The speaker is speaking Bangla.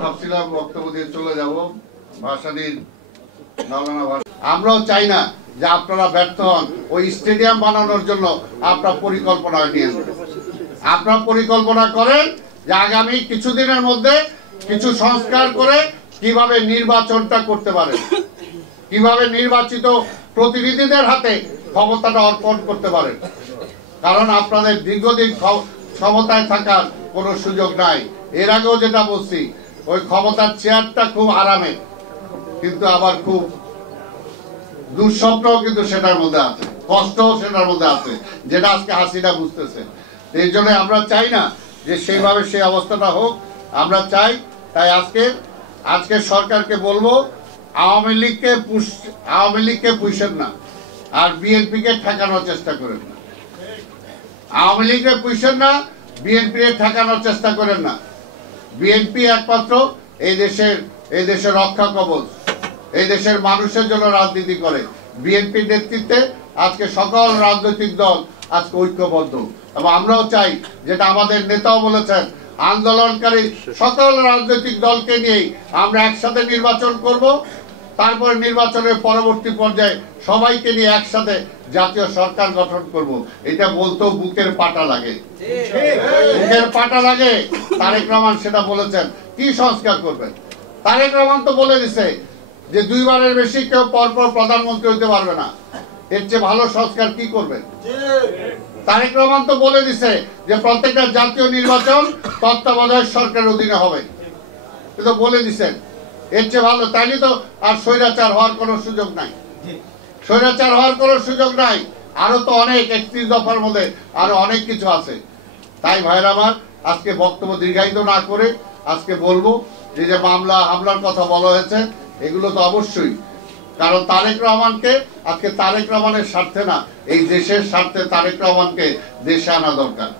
ভাবছিলাম বক্তব্য দিয়ে চলে যাব ভাসানীর মাওলানা আমরাও চাই না যে আপনারা ব্যর্থ হন ওই স্টেডিয়াম বানানোর জন্য আপনারা পরিকল্পনা নিয়ে আপনারা পরিকল্পনা করেন যে আগামী কিছুদিনের মধ্যে কিছু সংস্কার করে কিভাবে নির্বাচনটা করতে পারেন, কিভাবে নির্বাচিত প্রতিনিধিদের হাতে ক্ষমতাটা অর্পণ করতে পারেন। কারণ আপনাদের দীর্ঘদিন ক্ষমতায় থাকার কোনো সুযোগ নাই। এর আগেও যেটা বলছি, ওই ক্ষমতার চেয়ারটা খুব আরামে, কিন্তু আবার খুব দুঃস্বপ্নও কিন্তু সেটার মধ্যে আছে, কষ্টও সেটার মধ্যে আছে, যেটা আজকে হাসিনা বুঝতেছে। এই জন্য আমরা চাই না যে সেইভাবে সেই অবস্থাটা হোক। আমরা চাই, তাই আজকে সরকারকে বলবো আওয়ামী লীগকে পুষেন না, আর বিএনপিকে ঠেকানোর চেষ্টা করেন না। আওয়ামী লীগকে পুষেন না, বিএনপি ঠেকানোর চেষ্টা করেন না। বিএনপি একমাত্র এই দেশের রক্ষা কবচ, এই দেশের মানুষের জন্য রাজনীতি করে। বিএনপির নেতৃত্বে আজকে সকল রাজনৈতিক দল আজকে ঐক্যবদ্ধ, এবং আমরাও চাই, যেটা আমাদের নেতাও বলেছেন, আন্দোলনকারী সকল রাজনৈতিক দলকে নিয়ে আমরা একসাথে নির্বাচন করব। তারপরে নির্বাচনের পরবর্তী পর্যায়ে সবাইকে নিয়ে একসাথে জাতীয় সরকার গঠন করব। এটা বলতেও বুকের পাটা লাগে, বুকের পাটা লাগে। তারেক রহমান সেটা বলেছেন। কি সংস্কার করবেন? তারেক রহমান তো বলে দিছে যে 2 বারের বেশি কেউ পরপর প্রধানমন্ত্রী হইতে পারবে না। এর চেয়ে ভালো সংস্কার কি করবেন? তারেক রহমান তো বলে দিছে যে প্রত্যেকটা জাতীয় নির্বাচন তত্ত্বাবধায়ক সরকারের অধীনে হবে। এটা বলে দিছেন। এর চেয়ে ভালো, তাইলে তো আর স্বৈরাচার হওয়ার কোনো সুযোগ নাই, স্বৈরাচার হওয়ার কোনো সুযোগ নাই। আরো তো অনেক 31 দফার মধ্যে আরো অনেক কিছু আছে। তাই ভাইরা আমার, আজকে বক্তব্য দীর্ঘায়িত না করে আজকে বলবো যে হামলার কথা বলা হয়েছে, এগুলো তো অবশ্যই, কারণ তারেক রহমানকে আজকে তারেক রহমানের স্বার্থে না, এই দেশের স্বার্থে তারেক রহমানকে দেশে আনা দরকার।